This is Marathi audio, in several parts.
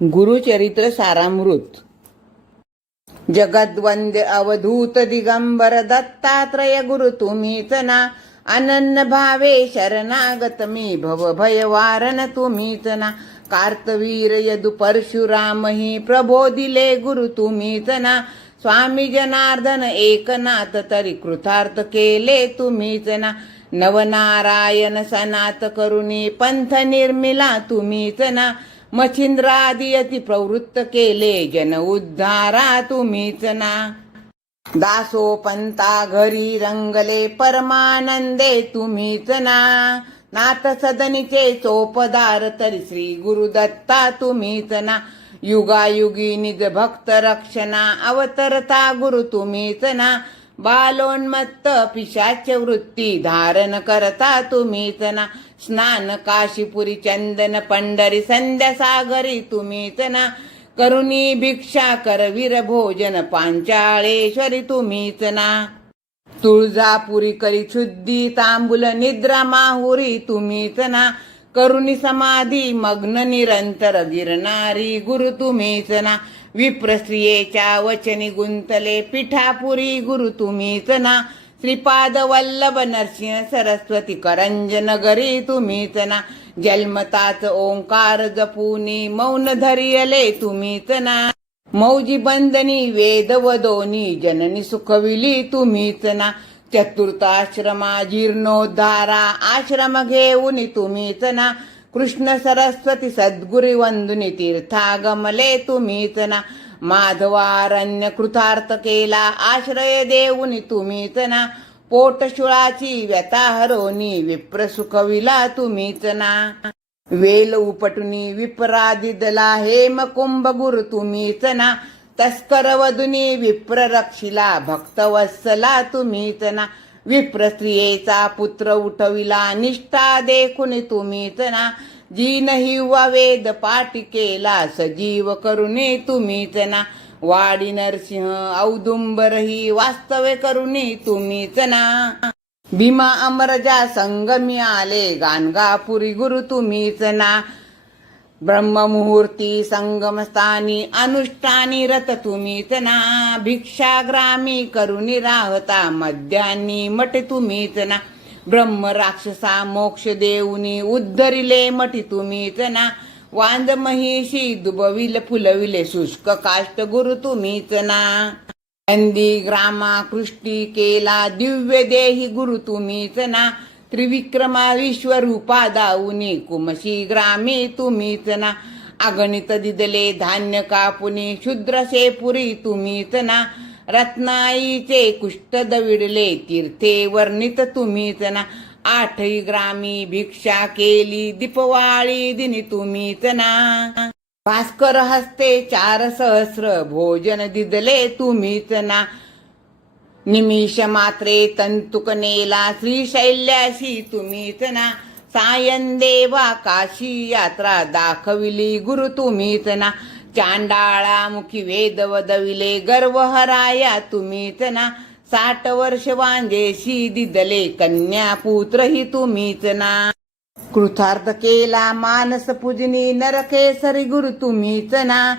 गुरुचरित्र सारामृत. जगद्वंद्य अवधूत दिगंबर दत्तात्रय गुरु तुम्हीच ना अनन्य भावे शरणागत मी भव भय वारण तुम्हीच ना कार्तवीर यदु परशुराम ही प्रबोधिले गुरु तुम्हीच ना स्वामी जनार्दन एकनाथ तरी कृतार्थ केले तुम्हीच ना नवनारायण सनात करुणी पंथ निर्मिला तुम्हीच ना मच्छिंद्रादियती प्रवृत्त केले जन उद्धारा तुम्हीच ना. दासो पंता घरी रंगले परमानंदे तुम्हीच ना. नाथ सदनीचे चोपदार तरी श्री गुरुदत्ता तुम्हीच ना. युगायुगी निज भक्त रक्षणा अवतरता गुरु तुम्हीच ना. बालोन्मत्त पिशाच वृत्ती धारण करता तुम्हीच ना स्नान काशीपुरी चंदन पंढरी संध्या सागरी तुम्हीच ना करुणी भिक्षा करवीर भोजन पांचाळेश्वरी तुम्हीच ना तुळजापुरी करी शुद्धी तांबुल निद्रा माहुरी तुम्हीच ना करुणी समाधी मग्न निरंतर गिरणारी गुरु तुम्हीच ना विप्रस्त्रियेच्या वचनी गुंतले पिठापुरी गुरु तुम्हीच ना श्रीपाद वल्लभ नरसिंह सरस्वती करंज नगरी तुम्हीच ना जन्मताच ओंकार जपुनी मौन धरियले तुम्हीच ना मौजी बंदनी वेद व दोनी जननी सुखविली तुम्हीच ना चतुर्थाश्रमा जीर्णोद्धारा आश्रम घेऊन तुम्हीच ना कृष्ण सरस्वती सद्गुरी वंदुनी तीर्थागमले तुम्हीच ना माधवारण्य कृतार्थ केला आश्रय देऊनी तुम्हीच ना पोटशुळाची व्यथा हरोनी विप्र सुखविला तुम्हीच ना वेल उपटुनी विपरादिदला हेम कुंभ गुरु तुम्हीच ना तस्कर वधुनी विप्र रक्षिला भक्तवत्सला तुम्हीच ना विप्रस्त्रियेचा पुत्र उठविला. निष्ठा देखून तुम्हीच ना जीनही वेद पाठी केला. सजीव करुणी तुम्हीच ना वाडी नरसिंह औदुंबर ही वास्तव्य करुणी तुम्हीच ना भीमा अमरजा संगमी आले. गाणगापुरी गुरु तुम्हीच ना ब्रह्ममुहूर्ती संगमस्थानी अनुष्ठानी रत तुम्हीच ना भिक्षाग्रामी करुणी राहता मध्यानी मठ तुम्हीच ना ब्रह्म राक्षसा मोक्ष देऊनी उद्धरिले मटी तुम्हीच ना वांद महिषी दुबविल फुलविले शुष्क काष्ट गुरु तुम्हीच ना नंदी ग्रामा कृष्टी केला दिव्य देही गुरु तुम्हीच ना त्रिविक्रमा विश्वरूपा दाऊनी कुमशी ग्रामी तुम्हीच ना अगणित दिदले धान्य कापुनी शुद्रसे पुरी तुम्हीच ना रत्नाईचे कुष्ट दविडले तीर्थे वर्णित तुम्हीच ना आठही ग्रामी भिक्षा केली दीपवाळी दिनी तुम्हीच ना भास्कर हस्ते चार सहस्र भोजन दिदले तुम्हीच ना निमिष मात्रे तंतुक नेला श्रीशैल्याशी तुम्हीच ना. सायन देवा काशी यात्रा दाखविली गुरु तुम्हीच ना. चांडाळा मुखी वेद वदविले गर्व हराया तुम्हीच ना. साठ वर्ष वांजेशी दिदले कन्या पुत्र ही तुम्हीच ना. कृतार्थ केला मानस पूजनी नरकेसरी गुरु तुम्हीच ना.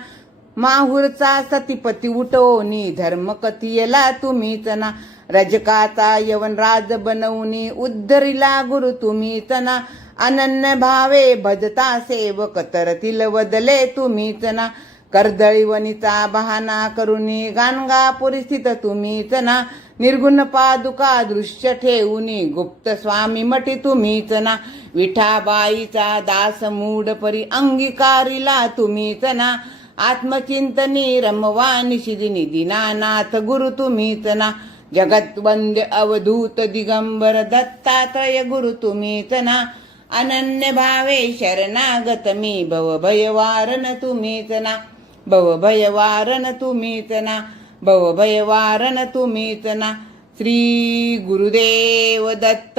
माहुरचा सतीपती उठवणी धर्म कथियला तुम्हीच ना रजकाचा यवन राज बनवणी उद्धरीला गुरु तुम्हीच ना अनन्य भावे भजता सेवक तरतील वदले तुम्हीच ना कर्दळीवनीचा बहाना करुनी गाणगा परिस्थित तुम्हीच ना निर्गुण पादुका दृश्य ठेवूनी गुप्त स्वामी मठी तुम्हीच ना विठाबाईचा दास मूड परी अंगीकारिला तुम्हीच ना आत्मचिंतनी रमवा निशिदिनी दिनानाथ गुरु तुम्हीच ना जगद्वंद्य अवधूत दिगंबर दत्तात्रय गुरु तुम्हीच ना अनन्य भावे शरणागत मी भव भयवारण तुम्हीच ना भव भयवारण तुम्हीच ना भव भयवारण तुम्हीच ना श्री गुरुदेव दत्त.